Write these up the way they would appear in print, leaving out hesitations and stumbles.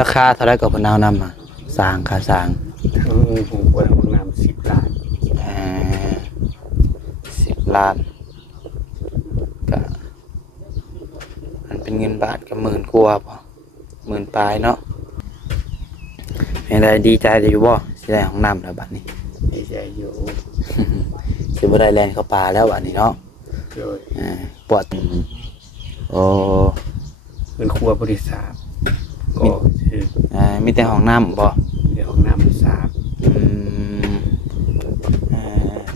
ราคาเท่าไรก็เพิ่นเอานำมาสร้างค่าสร้างทั้งหูปวดห้องน้ำ10 ล้าน10 ล้านก็มันเป็นเงินบาทก็10,000 กว่าบ่10,000 ปลายเนาะเป็นไรดีใจอยู่บ่สิได้ห้องน้ำแล้วบัดนี้ ดีใจอยู่ สิบ่ได้แล่นเข้าป่าแล้วบัดนี้เนาะโดยปวดโอ้ เป็นครัวบริษัทก็คือ มีแต่ห้องน้ำบ่เดี๋ยวห้องน้ำบริษัท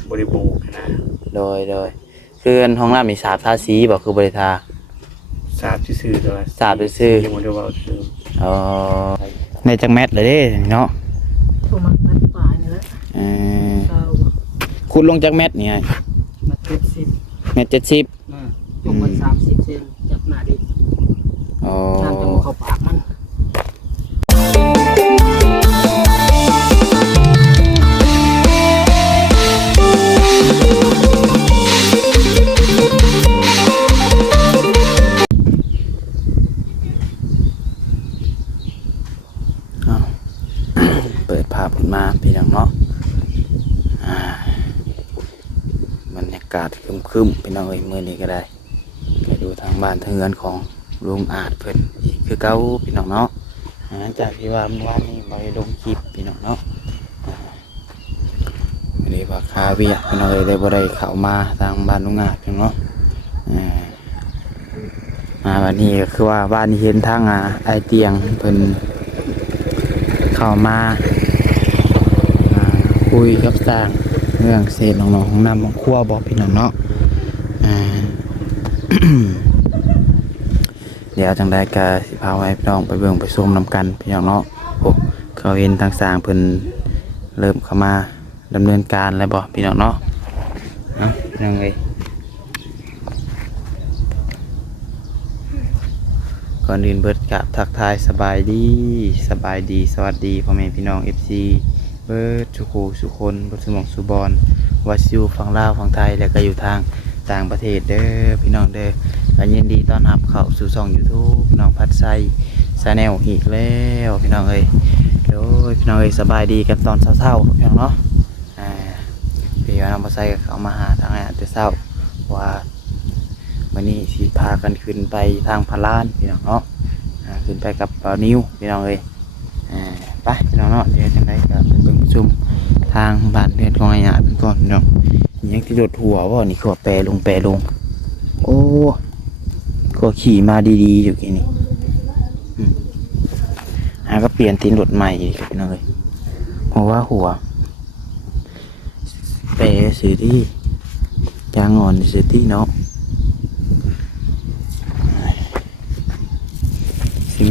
บริบูรณ์นะโดยคือห้องน้ำมีสาบทาสีบ่คือบริทาสาบซื่อๆตัวสาบซื่อยังบ่ได้เว้าถึงอ๋อในจังแมทเลยเด้เนาะประมาณนั้นปลายนี่แหละขุดลงจากแมทนี่ไงมา70เมตร70ลงมา30 เซนจับหน้าดินอ๋อน้ำจะมาเข้าปากมันเปิดภาพขึ้นมาพี่น้องเนาะบรรยากาศครึ้มๆพี่น้องเอ้ยมื้อนี้ก็ได้ไปดูทางบ้านทางเรือนของลุงอาจเพิ่นอีกคือเก่าพี่น้องเนาะหลังจากที่ว่าเมื่อวานนี้บ่ได้ลงคลิปพี่น้องเนาะเรียกว่าคาเวียพี่น้องเอ้ยได้บ่ได้เข้ามาทางบ้านลุงอาจพี่น้องเนาะวันนี้ก็คือว่าบ้านนี้เห็นทางไอเตียงเพิ่นเข้ามาคุยกับสร้างเรื่องเศษน้องๆของน้ำของครัวบอกพี่น้องเนาะเดี๋ยวจังได้ก็สิพาไว้พี่น้องไปเบิ่งไปชมนำกันพี่น้องเนาะโอ้เขาเห็นทางสร้างเพิ่นเริ่มเข้ามาดำเนินการแล้วบ่พี่น้องเนาะยังไงก่อนอื่นเบิดกับทักทายสบายดีสวัสดีพ่อแม่พี่น้อง FC เบิดสุขสุคนบสมองสุบอนวัดอยู่ฝั่งลาวฝั่งไทยแล้วก็อยู่ทางต่างประเทศเด้อพี่น้องเด้อก็ยินดีต้อนรับเข้าสู่ช่อง YouTube น้องพัดไซชาแนลอีกแล้วพี่น้องเอ้ยโดยพี่น้องเอ้ยสบายดีกันตอนเช้าๆพี่น้องเนาะพี่น้องพัดไซก็เข้ามาหาทางแต่เช้าว่าวันนี้สิพากันขึ้นไปทางพะลานพี่น้องเนาะขึ้นไปกับนิ้วพี่น้องเอ้ยไปพี่น้องเนาะเดี๋ยวจังไดก็เบิ่งชมทางบ้านเรือนของไอ้หยาเป็นก่อนพี่น้องยังที่โดดหัวว่านี่ขวบแปรลงโอ้ก็ขี่มาดีๆอยู่กี่นี่ก็เปลี่ยนตีนรถใหม่อีกพี่น้องเอ้ยเพราะว่าหัวแปรสีที่ยางอ่อนสีที่เนาะ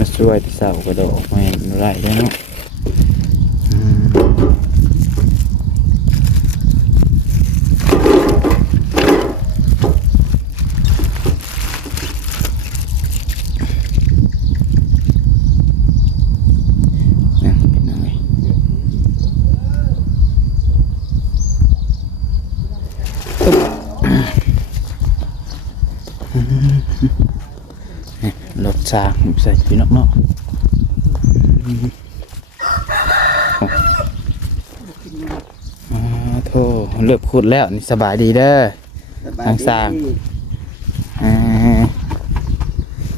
มาช่วยที่เสากระโดดไม่ไรได้เนาะรถสร้างใส่พี่น้องเนาะโธ่เลิกขุดแล้วนี่สบายดีเด้อทางสร้าง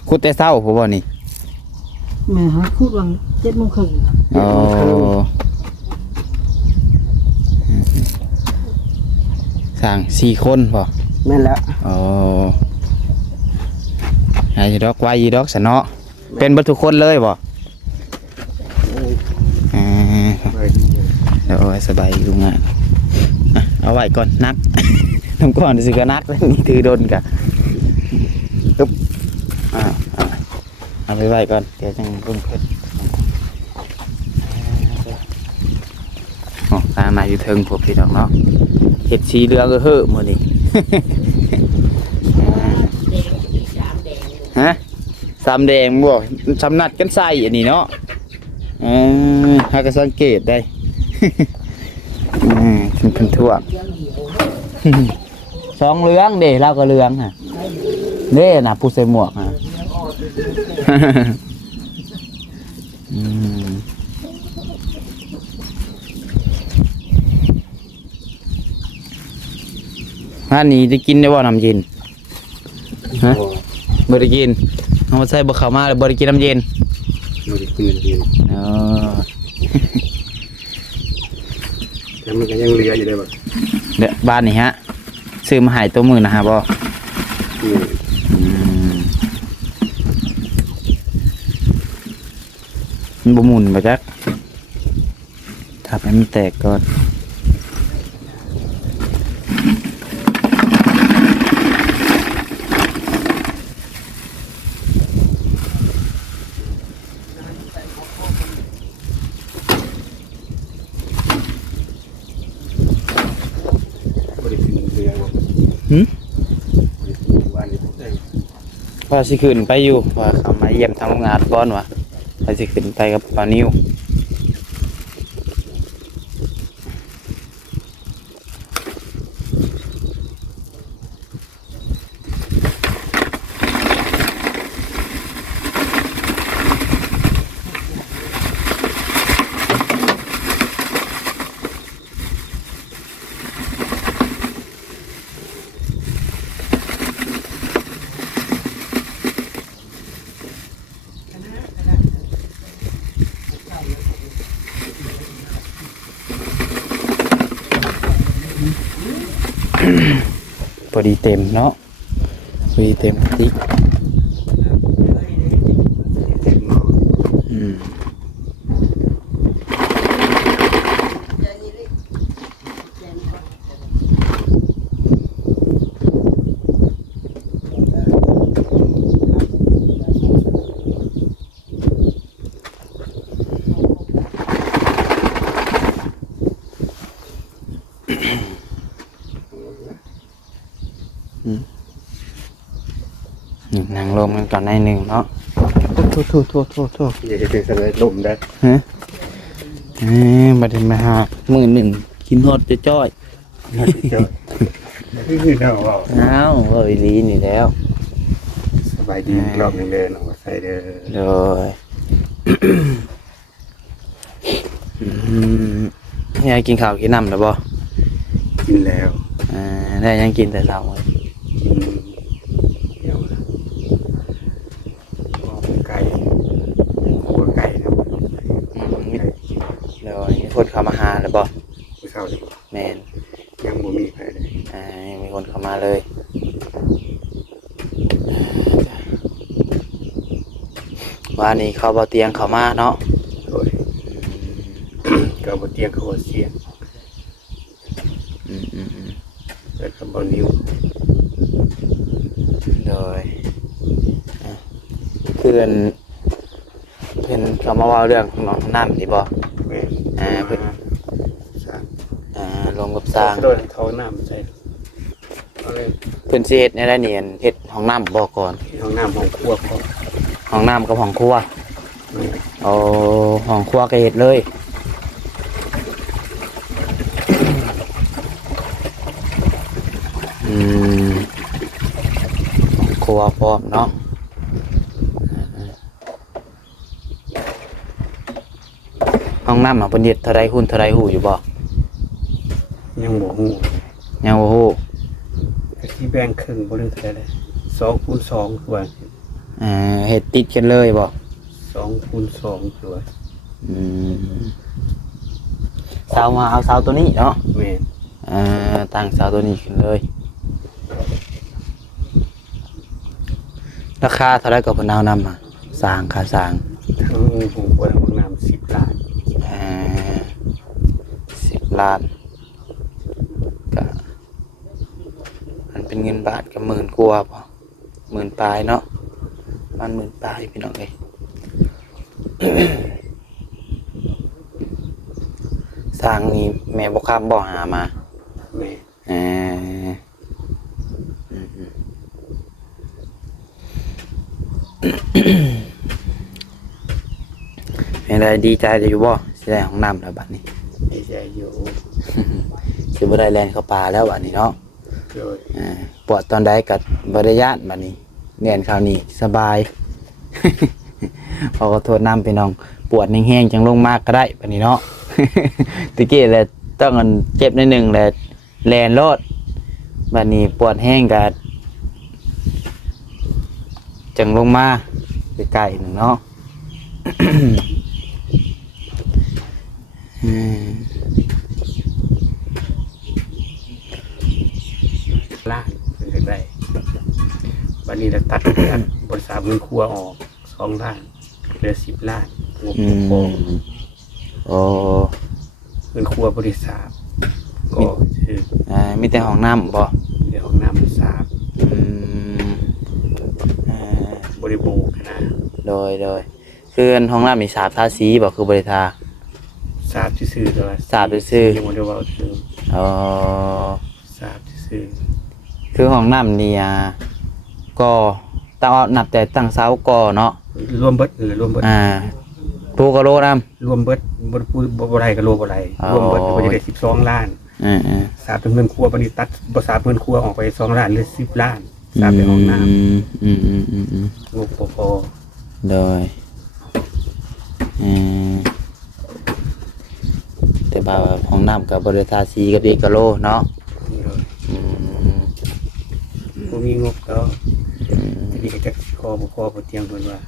ขุดแต่เช้าผมบอกนี่แม่ฮะพูดวัน7:30อ๋อสร้าง4 คนป่ะแม่นแล้วอ๋อไอ้ดอกไว้ยีดอกสนอเป็นบัตรคนเลยบ่เดี๋ยวสบายลุงงานเอาไว้ก่อนนักทำก่อนสิก็นักนี่ถือโดนกะตุ๊บเอาไปไว้ก่อนเดี๋ยวจังรุ่งขึ้นทางนายอยู่เทิงพวกพี่น้องเนาะเห็ดสีเหลืองก็เฮ่อหมดนี่ฮะ3 แดงบ่สำนัดกันใส่อันนี้เนาะหากสังเกตได้เป็นทั่ว2 เหลืองเด้เราก็เหลืองฮะเด้น่ะผู้ใส่หมวกฮะ อืมอันนี้ได้กินได้บ่น้ำเย็นฮะ โอ้ บ่ได้กินเอามาใส่บ่เข้ามาแล้วบ่ได้กินน้ำเย็น ไม่ได้กินเย็น อ๋อ แต่มันก็ยังเหลืออยู่เลยแบบ เด้อบ้านนี่ฮะซื้อมาให้ตัวมื้อนะฮะบ่ อืม อืมมันบ่หมุนบ่จักทับให้มันแตกก่อนบริสุทธิ์เหลือบ่ หึ บริสุทธิ์วันนี้ได้ ว่าสิขึ้นไปอยู่ว่าเขามาเยี่ยมทางโรงงานก่อนว่าว่าสิขึ้นไปกับปานิวพอดีเต็มเนาะพอดีเต็มกระติก เต็มหม้อ อืมนั่งลมกันก่อนในหนึ่งเนาะโทษ อย่าจะเป็นสลายลมได้ ฮะมาเดินมาหามือหนึ่งกินฮอดจะจ้อย เจ้าคือเนาะว่า อ้าวว่าอีหลีนี่แล้ว สบายดีอีกรอบหนึงเด้อน้องว่าใส่เด้อ เลยยายกินข้าวกินน้ำแล้วบ่ กินแล้ว ได้ยังกินแต่เช้าเลย กินเดี๋ยวไก่หัวไก่นะไก่กิน เลยมีคนเข้ามาหาแล้วบ่ ผู้เฒ่านี่ แมน ยังบ่มีใครเลย ยังมีคนเข้ามาเลยว่านี่เขาบ่เตียงเข้ามาเนาะ โดยก็บ่เตียงเขาบ่เสียงแล้วก็บ่นิ้ว โดยเพื่อนเขามาเว่าเรื่องของน้องน้ำนี่บ่ แม่ เพิ่น สร้าง รวมกับสร้าง โดยเขาน้ำใส่เอาเลย เพิ่นสิเฮ็ดในได้เนียนเฮ็ดห้องน้ำบ่ก่อน ห้องน้ำห้องครัวพอ ห้องน้ำกับห้องครัว แม่ เอาห้องครัวก็เฮ็ดเลย ครัวพร้อมเนาะห้องน้ำเพิ่นเฮ็ดเท่าไรหุ้นเท่าไรหูอยู่บ่ ยังบ่ฮู้ ยังบ่ฮู้ ก็สิแบ่งครึ่งบ่ได้เท่าใด2คูณ2คือว่า เฮ็ดติดกันเลยบ่ 2คูณ2คือว่า เสามาเอาเสาตัวนี้เนาะ แม่น ตั้งเสาตัวนี้ขึ้นเลยราคาเท่าไรก็เพิ่นเอานำมาสร้างค่าสร้าง ทั้งห้องครัวห้องน้ำ10 ล้าน 10 ล้านก็มันเป็นเงินบาทก็10,000 กว่าบ่10,000 ปลายเนาะมัน10,000 ปลายพี่น้องเอ้ย สร้างนี่แม่บ่ค้ำบ่หามา แม่ เป็นไรดีใจอยู่บ่สิได้ห้องน้ำแล้วบัดนี้ ดีใจอยู่ สิบ่ได้แล่นเข้าป่าแล้วบัดนี้เนาะ โดย ปวดตอนใดก็บ่ได้ย้านบัดนี้เรียนคราวนี้สบาย ขอโทษนำพี่น้องปวดแห้งๆจังลงมากก็ได้บัดนี้เนาะ ตะกี้แหละต้องอันเจ็บนิดนึงแหละแลนโลดบัดนี้ปวดแห้งก็จังลงมาใกล้ๆหนึ่งเนาะ ล้านเป็นได้วันนี้เราตัดบริษัทเงินครัวออก2 ล้านเหลือ10 ล้านงบพอ โอ้ เงินครัวบริษัทก็คือ มีแต่ห้องน้ำบ่ เดี๋ยวห้องน้ำสาบ อืมอ่า บริบูรณ์นะ โดยคือห้องน้ำมีสาบทาสีบ่คือบริทา สาบซื่อๆตัว สาบซื่อๆ ยังไม่ได้ว่าคือ อ๋อ สาบซื่อ คือห้องน้ำนี่ก็ตั้งนับแต่ตั้งเสาก่อเนาะ รวมเบิดรวมเบิด ปูกะโลน้ รวมเบิดบ่ได้กับโลบ่ได้ อ๋อ รวมเบิดก็จะได้12 ล้าน ำ สาบเป็นเงินครัวบัดนี้ตัดบ่สาบเงินครัวออกไป2 ล้านเหลือ10 ล้านสาบเป็นห้องน้ำงบพอ โดยแต่ว่าห้องน้ำกับบริทาสีกับดีกะโลเนาะ บ่มีงบก็นี่ก็จะขอบ่เตียงเพิ่นว่า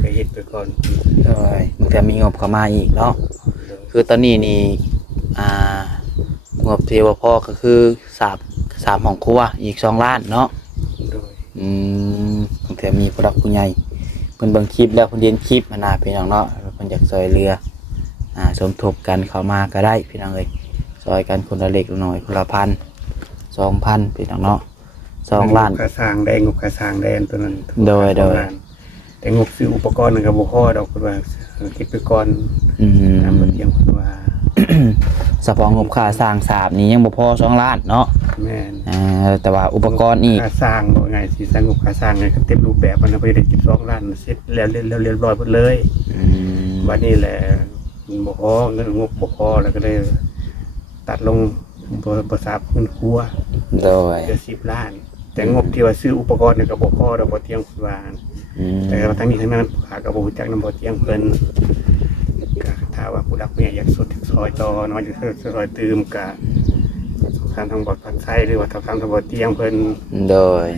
ไปเฮ็ดไปก่อน โดยมันก็มีงบเข้ามาอีกเนาะคือตอนนี้นี่งบที่ว่าพอก็คือสามห้องครัวอีก2 ล้านเนาะ โดย มันก็มีผู้รักผู้ใหญ่เพิ่นเบิ่งคลิปแล้วเพิ่นเรียนคลิปมาหน้าพี่น้องเนาะเพิ่นอยากซอยเรือสมทบกันเข้ามาก็ได้พี่น้องเอ้ยซอยกันคนละเล็กละน้อยคนละ1,000 2,000พี่น้องเนาะ2 ล้าน งบค่าสร้างได้งบค่าสร้างได้อันตัวนั้น โดย แต่งบซื้ออุปกรณ์นั่นก็บ่พอดอกเพิ่นว่าคิดไปก่อนตามบ่เตียงเพิ่นว่า เฉพาะงบค่าสร้างสาบนี้ยังบ่พอ2 ล้านเนาะ แม่น แต่ว่าอุปกรณ์อีก ค่าสร้างบ่ไงสิสร้างงบค่าสร้างไงก็เต็มรูปแบบมันนะบ่ได้12 ล้านเสร็จแล้วเรียบร้อยหมดเลย วันนี้แหละมันบ่พอเงินงบบ่พอแล้วก็เลยตัดลงบ่ทราบเงินครัว โดย เหลือ10 ล้าน แต่งบที่ว่าซื้ออุปกรณ์นี่ก็บ่พอดอกบ่เที่ยงคือว่าแต่ว่าทั้งนี้ทั้งนั้นข้าก็บ่รู้จักนำบ่เที่ยงเพิ่นก็ถ้าว่าผู้รักแม่อยากสุดซอยต่อเนาะอยากซอยตืมก็สำคัญทางบ่พันไสหรือว่าทางบ่เที่ยงเพิ่น โดย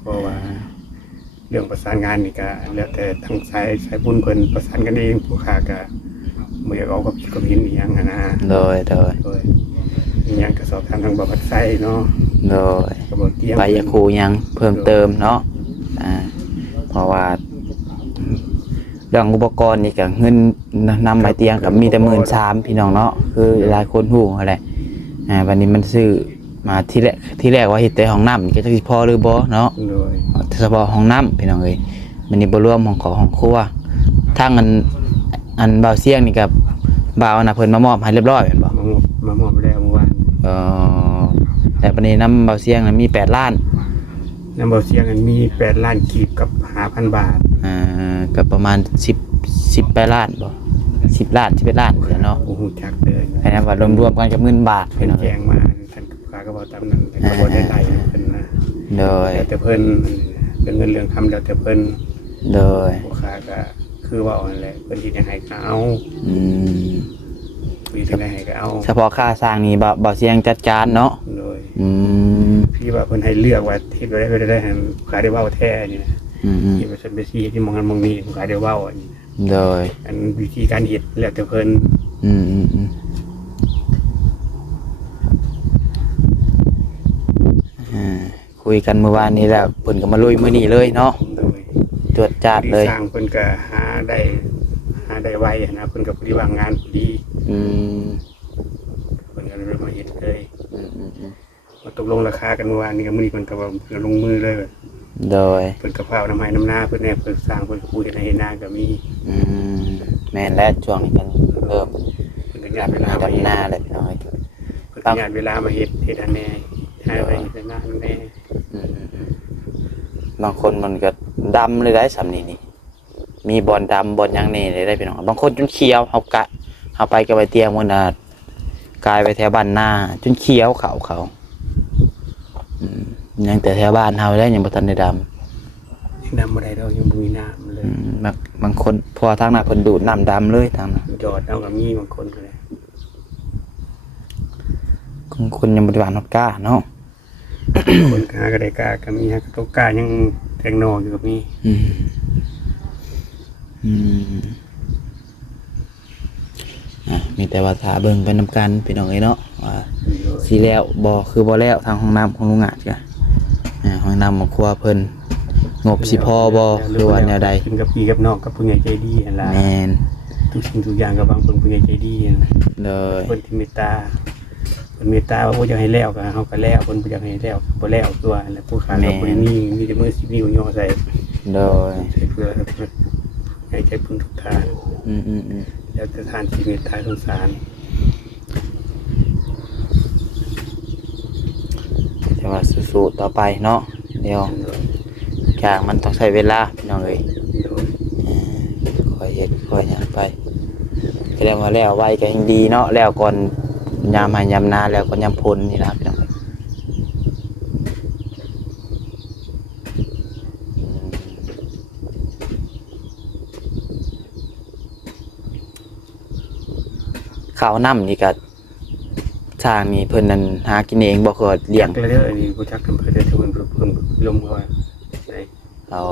เพราะว่าเรื่องประสานงานนี่ก็แล้วแต่ทางสายบุญเพิ่นประสานกันเองผู้ค้าก็บ่อยากเอากับหินอีหยังนะ โดย โดยอีหยังก็สอบถามทางบ่พัดไสเนาะ โดย ก็บ่เตรียม ไปอยากครูยังเพิ่มเติมเนาะเพราะว่าเรื่องอุปกรณ์นี่ก็เงินนำไปเตียงกับมีแต่13,000พี่น้องเนาะคือหลายคนฮู้แหละวันนี้มันซื้อมาที่แรกว่าเฮ็ดแต่ห้องน้ำก็จักสิพอหรือบ่เนาะ โดย เฉพาะห้องน้ำพี่น้องเอ้ยมันนี่บ่รวมห้องครัวทางอันบ่าวเสียงนี่กับบ่าวน่ะเพิ่นมามอบให้เรียบร้อยแม่นบ่ มามอบไปแล้วเมื่อวาน แต่บัดนี้นำบ่าวเสียงน่ะมี8 ล้าน นำบ่เสียงกันมี8 ล้านกีบกับ 5,000 บาท ก็ประมาณ10ล้านบ่10 ล้าน11ล้านเนาะ โอ้โหจักเลย อันนั้นว่ารวมๆกันกับเงินบาท เพิ่ พี่ น น้อง แจ้งมาท่านค้าก็บอกตามนั้นแต่ก็บ่ได้ไล่เพิ่นนะ โดย แต่เพิ่นเรื่องเงินเรื่องคำแล้วแต่เพิ่น โดย ผู้ค้าก็คือว่านั่นแหละเพิ่นสิได้ให้ก็เอา อืม คุยสิได้ให้ก็เอา เฉพาะค่าสร้างนี่บ่าวเสียงจัดการเนาะ โดย อืม พี่ว่าเพิ่นให้เลือกว่าเฮ็ดบ่ได้ให้ผู้ค้าได้เว้าแท้นี่นะ อืม ที่ว่าซั่นไปซี่ที่มองนั้นมองนี้ผู้ค้าได้เว้าอันนี้ โดย อันวิธีการเฮ็ดแล้วแต่เพิ่น อืมคุยกันเมื่อวานนี้แหละเพิ่นก็มาลุยมื้อนี้เลยเนาะ โดย ตรวจจัดเลย สร้างเพิ่นก็หาได้ไวนะเพิ่นก็พอดีว่างงานพอดี อืม เพิ่นก็เลยมาเฮ็ดเลยมาตกลงราคากันเมื่อวานนี้ก็มื้อนี้เพิ่นก็ว่าเพิ่นก็ลงมือเลย โดย เพิ่นก็พาเอาน้ำให้น้ำหน้าเพิ่นแน่เพิ่นสร้างเพิ่นก็ปูเฮ็ดให้เฮ็ดนาก็มี แม่นแล้วช่วงนี้กันเริ่ม เพิ่นก็ญาติเวลามา ดำ เฮ็ด หน้าเลยพี่น้อย เพิ่นก็ญาติเวลามาเฮ็ดอันแน่ให้ไว้เฮ็ดหน้าแน่ บางคนมันก็ดำเลยได้สำนี้นี่มีบอลดำบอลยังนี่เลยได้พี่น้องบางคนจนเขียวเฮาไปก็ไปเตียงมื้อน่ะกลายไปแถวบ้านหน้าจนเขียวเขายังแต่แถวบ้านเฮาได้ยังบ่ทันได้ด น้ำอะไรเรายังบ่มีน้ำเลย บางคนพอทางหน้าเพิ่นดูดน้ำดำเลยทางนั้น หยอดเอากับมีบางคนก็เลย คนยังบ่ได้หวานฮอดก้าเนาะ คนหาก็ได้กล้าก็มีฮะก็กล้ายังแทงนอกอยู่กับมี อืมอืมมีแต่ว่าถ้าเบิ่งไปนำกันพี่น้องเอ้ยเนาะว่าสิแล้วบ่คือบ่แล้วทางห้องน้ำของลุงอาจจ้ะห้องน้ำของครัวเพิ่นงบสิพอบ่หรือว่าแนวใด ขึ้นกับพี่กับน้องกับผู้ใหญ่ใจดีหั่นล่ะ แม่น ทุกสิ่งทุกอย่างกับบางคนผู้ใหญ่ใจดีหั่นล่ะ เลย เพิ่นที่เมตตาเพิ่นเมตตาว่าโอ้อยากให้แล้วก็เฮาก็แล้วเพิ่นบ่อยากให้แล้วก็บ่แล้วตัวนั่นแหละผู้ขาก็บ่ได้มีแต่มือสินิ้วย่อใส่ เลย ใช้เพื่อให้ใจพึ่งทุกทาน อืม แล้วแต่ทานที่เมตตาสงสาร แต่ว่าสู้ๆต่อไปเนาะเดี๋ยวจากมันต้องใช้เวลาพี่น้องเอ้ยค่อยเฮ็ดค่อยหยังไปแสดงว่าแล้วไวก็ยังดีเนาะแล้วก่อนยามให้ยามนาแล้วก็ยามพ้นนี่นะพี่น้องเอ้ยข้าวน้ำนี่ก็ทางนี้เพิ่นนั่นหากินเองบ่เคยเลี้ยง ก็เลยเด้อนี่บ่จักอำเภอเด้อเพิ่นลมว่าใช่ เอา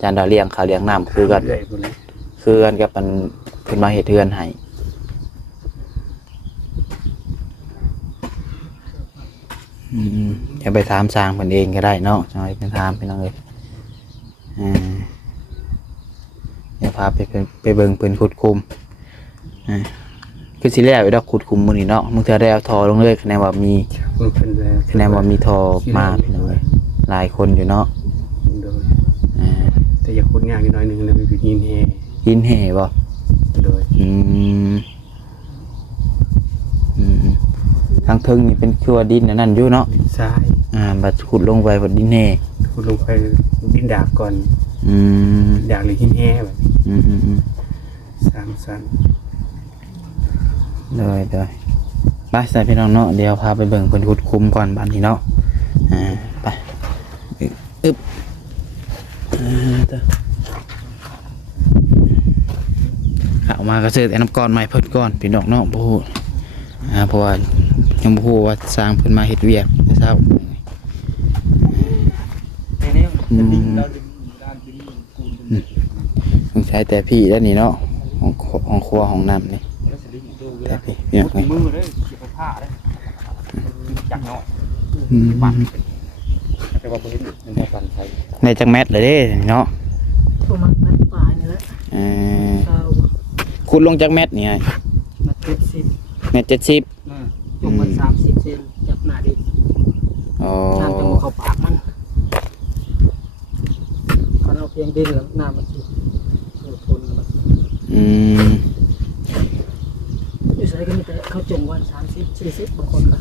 จานดาวเลี้ยงข้าวเลี้ยงน้ำคือกัน เรื่อยพุ่นเลย คือกันกับมันเพิ่นมาเฮ็ดเฮือนให้จะไปถามสร้างเพิ่นเองก็ได้เนาะจังได๋ไปถามพี่น้องเอ้ยเดี๋ยวพาไปเบิ่งเพิ่นขุดคุมคือสิแล้วอีดอกขุดคุมมื้อนี้เนาะมึงจะได้เอาทอลงเลยคะแนนว่ามี เพิ่นแล้ว คะแนนว่ามีทอมาพี่น้องเอ้ยหลายคนอยู่เนาะ โดยแต่อย่าคนยากนิดหน่อยนึงนะมีหินแฮ หินแห่บ่ โดย อืมทางเทิงนี่เป็นชัวดินอันนั่นอยู่เนาะ ดินทราย บัดขุดลงไปบัดดินแห่ คุณลงไปดินดาบก่อน อืม ดาบหรือหินแฮแบบนี้ สร้างสรรค์ เลยไปใส่พี่น้องเนาะเดี๋ยวพาไปเบิ่งเพิ่นขุดคุมก่อนบัดนี้เนาะไปอึ๊บเอามาก็ซื้อแต่น้ำก้อนใหม่เพิ่นก่อนพี่น้องเนาะบ่ฮู้เพราะว่ายังบ่ฮู้ว่าสร้างเพิ่นมาเฮ็ดเวียกแต่เช้าต้องใช้แต่พี่แล้วนี่เนาะของครัวของน้ำนี่แต่พี่น้องเอ้ย มือเลยสิไปผ้าเลยจักน้อย แต่ว่าเห็นมันได้ฟันใช้ ในจังแมทเลยเด้เนาะ ประมาณนั้นปลายนี่แหละ เก้า ขุดลงจากแมทนี่ไง มา70 แมท70 ลงมา30 เซนจับหน้าดิน อ๋อ น้ำจะมาเข้าปากมันคันเอาเพียงดินแล้วน้ำมันสิทนมัน อืม อยู่ใส่ก็มีแต่เขาจงวัน30 40บางคนก็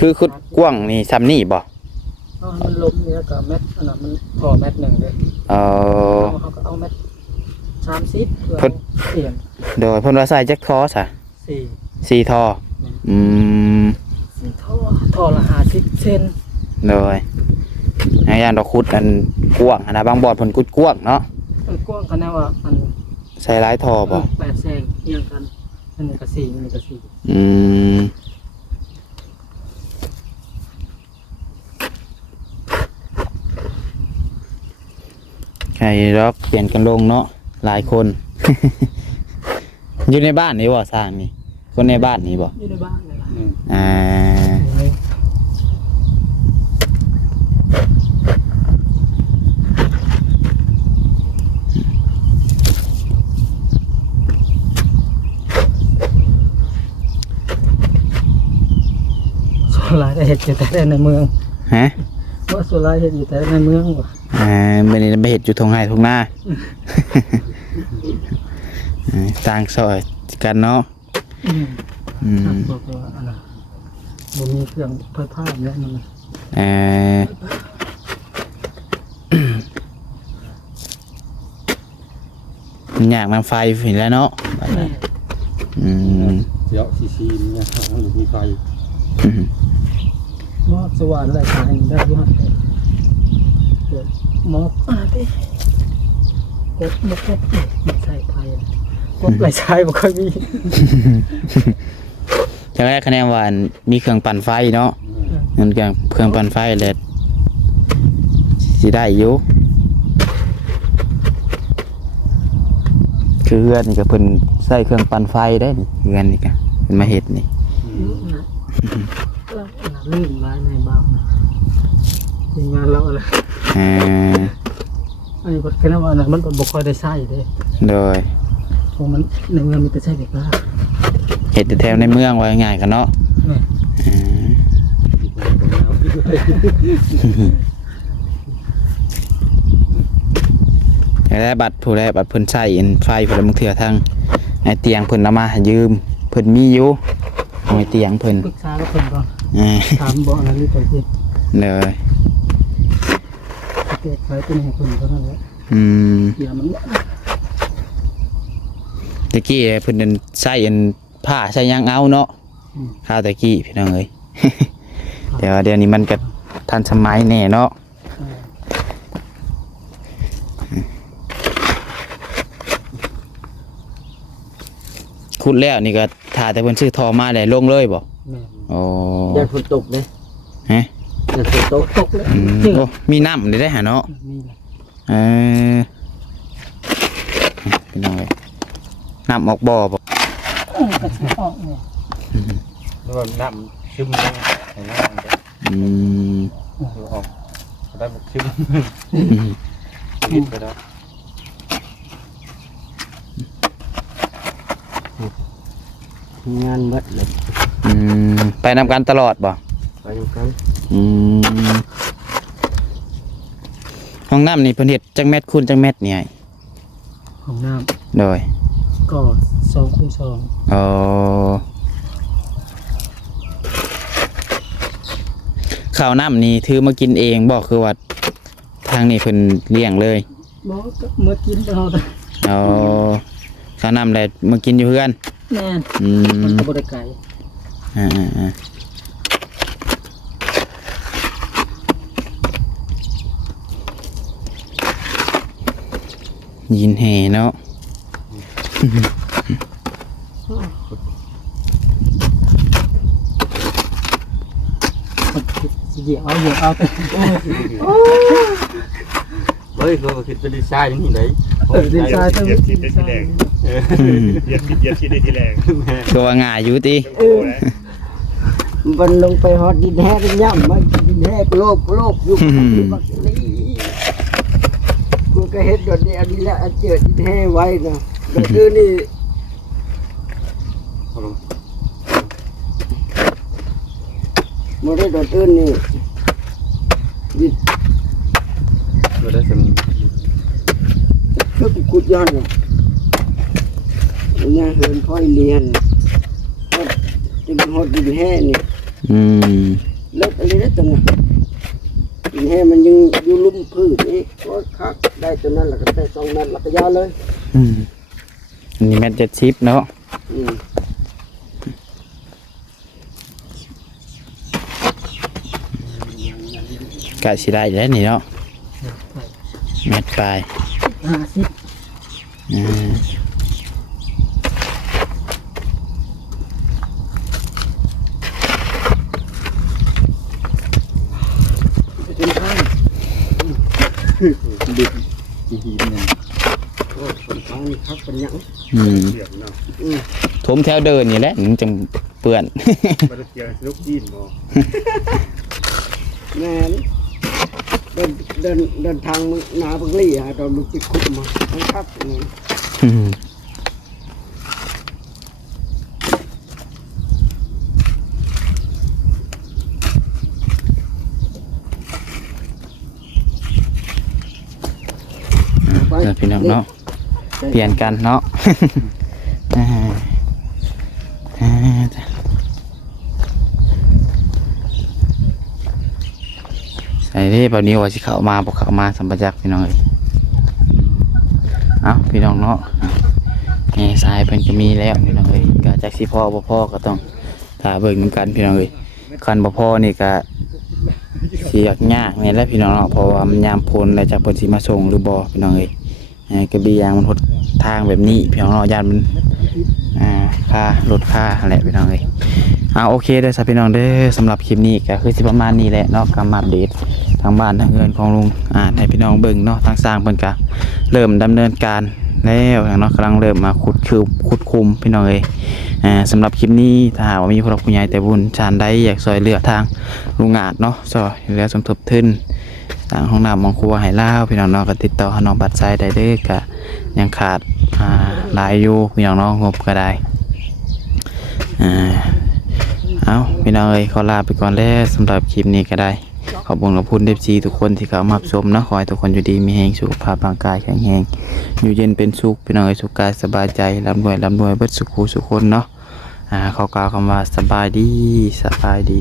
คือขุดกว้างนี่ซ้ำนี่บ่ เอาให้มันล้มนี่แล้วก็เม็ดอันนั้นมันพอเม็ดหนึ่งเลย เออ เขาก็เอาเม็ด30เพื่อเปลี่ยน โดยเพิ่นว่าใส่จักท่อซะ 4 4ท่ออืม ท่อละ50 เซน โดยอาย่านดอกขุดอันกว้างนะบางบ่อนเพิ่นขุดกว้างเนาะ มันกว้างกันแน่ว่ามัน ใส่หลายท่อบ่ 8 แซงเอียงกันอันนี้ก็4อันนี้ก็4 อืมใครรอกเปลี่ยนกันลงเนาะหลายคน อยู่ในบ้านนี่บ่สร้างนี่คนในบ้านนี่บ่ อยู่ในบ้านนี่ล่ะ อ่าส่วนหลายก็เฮ็ดอยู่แต่ในเมือง ฮะ ว่าส่วนหลายเฮ็ดอยู่แต่ในเมืองว่ะ ไม่ได้ไปเห็ดอยู่ทงไห้ทงหน้า ต่างซอยกันเนาะ ครับบอกว่าอันน่ะบ่มีเครื่องเผยผ้าเนี่ยมันน่ะ มันอยากนำไฟเห็นแล้วเนาะอืม เดี๋ยวซีเนี่ยหรือมีไฟ มอดสว่านอะไรขายได้อยู่หั่นเด้อ หมอกดิกดมากดมันใส่ไพ่กดไหลใช้บ่ค่อยมี จังได๋คะแนนว่ามีเครื่องปั่นไฟเนาะมันเครื่องปั่นไฟเลยสิได้อยู่คือเฮือนนี่ก็เพิ่นใช้เครื่องปั่นไฟได้นี่เฮือนนี่ก็เพิ่นมาเฮ็ดนี่ ลื่นร้ายในบ้างทีมงานเราอะไร อ่า อันนี้ก็แค่นั้นว่ามันบ่ค่อยได้ใช้เด้ โดย เพราะมันในเมืองมีแต่ใช้เด็กบ้า เฮ็ดแต่แถวในเมืองว่าง่ายกันเนาะแล้วบัตรผู้ใดบัตรเพิ่นใช้อันไฟเพิ่นบางเทื่อทางไอ้เตียงเพิ่นเอามาให้ยืมเพิ่นมีอยู่เอาไว้เตียงเพิ่น ปรึกษากับเพิ่นก่อน อ่า ถามบ่อะไรนี่ก่อนสิ เลย แก้ไขเป็นให้เพิ่นเท่านั้นแหละ อย่ามัน ตะกี้เพิ่นนั่นใช้อันผ้าใช้ยางเอาเนาะข้าวตะกี้พี่น้องเอ้ย แต่ว่าเดี๋ยวนี้มันก็ทันสมัยแน่เนาะขุดแล้วนี่ก็ถ้าแต่เพิ่นซื้อทอมาได้ลงเลยบ่ แม่ โอ้ ยันฝนตกเลย ฮะ ยันฝนตก ตกเลย โอ้มีน้ำได้หาเนาะ นี่แหละ เออพี่น้องเอ้ยน้ำออกบ่บ่ ก็สิออกเนี่ย แล้วก็น้ำซึมลงในน้ำจะ อืม ออกได้แบบซึมนิดไปแล้ว งานเบิดเลย ไปนำกันตลอดบ่ ไปอยู่กัน ห้องน้ำนี่เพิ่นเฮ็ดจังแมตรคูณจังแมตรนี่ไอ้ ของน้ โดย ำก็2คูณ2 ข้าวน้ำนี่ถือมากินเองบ่คือว่าทางนี้เพิ่นเลี้ยงเลย บ่ก็เมื่อกินไปเฮาแต่ อ๋อข้าวน้ำได้มากินอยู่เพื่อน แม่น อื มัน ม ก็บ่ได้ไกล อ่ายินแห่เนาะ สิเหยียบเอาแต่ เฮ้ยเขาก็คิดเป็นดีไซน์อย่างนี้เลย ดีไซน์ทั้ง เหยียบที่ได้ทีแรกเหยียบที่ได้ทีแรก ก็ว่าง่ายอยู่ติ มันลงไปฮอดดินแห้งย่ำมันดินแห้งโลกอยู่บักนี่กูก็เห็นดอกนี้อันนี้แหละอันเจอดินแห้งไว้นะดอกนี้นี่มันได้ดอกอื่นนี่ดิน เราได้สม คือกุดย้อนเนี่ยเหินค่อยเรียนจะเป็นฮอดดินแห้งนี่ เลิกอะไรได้ตัวนั้นดินแห้งมันยังอยู่ลุ่มพืชนี่ก็คักได้ตัวนั้นแล้วก็ได้2 นัดแล้วก็ยาวเลย นี่แมตร70เนาะ กะสิได้แล้วนี่เนาะแมตรปลาย 50 อ่า เป็นข้าง ดิบจีหินเนี่ย โอ้เป็นข้างนี่คักเป็นหยัง เหยียบเนาะ ถมแถวเดินนี่แหละมันจังเปื้อน มาเกี่ยวลูกยีนบ่ แม่นเดินทางหนาบังลี่ฮะตอนมันจิคุดมาทั้งคักอย่างนี้ไป พี่น้องเนาะเปลี่ยนกันเนาะ ใส่ที่แบบนี้ว่าสิเข้ามาบอกเข้ามาสัมปจักษ์พี่น้องเอ้ยเอ้าพี่น้องเนาะแง่ทรายเพิ่นก็มีแล้วพี่น้องเอ้ยก็จักสิพ่อบ่พ่อก็ต้องถ้าเบิ่งนำกันพี่น้องเอ้ยคันบ่พ่อนี่ก็ สิยากนี่แหละพี่น้องเนาะเพราะว่ามันยามพ้นแล้วจากเพิ่นสิมาส่งหรือบ่พี่น้องเอ้ยกระบี่ยางมันหดทางแบบนี้พี่น้องเนาะยานมันค่ารถค่าแหละพี่น้องเอ้ยโอเคเด้อพี่น้องเด้อสำหรับคลิปนี้ก็คือสิประมาณนี้แหละเนาะก็มาอัปเดตทางบ้านทางเงินของลุงให้พี่น้องเบิ่งเนาะทางสร้างเพิ่นก็เริ่มดำเนินการแล้วเนาะกำลังเริ่มมาขุดคุมพี่น้องเอ้ยสำหรับคลิปนี้ถ้าหากว่ามีผู้รักผู้ใหญ่แต่บุญชานใดอยากซอยเหลือทางลุงอาจเนาะซอยเหลือสมทบทุนทางห้องน้ำห้องครัวให้ลาวพี่น้องเนาะก็ติดต่อหาน้องบัดไซได้เด้อก็ยังขาดหลายอยู่พี่น้องเนาะงบก็ได้เอาพี่น้องเอ้ยขอลาไปก่อนแล้วสำหรับคลิปนี้ก็ได้ขอบคุณFCทุกคนที่เข้ามารับชมเนาะขอให้ทุกคนอยู่ดีมีแรงสุขภาพร่างกายแข็งแรงอยู่เย็นเป็นสุขพี่น้องเอ้ยสุขกายสบายใจร่ำรวยเบิดสุขคนเนาะขอกล่าวคำว่าสบายดี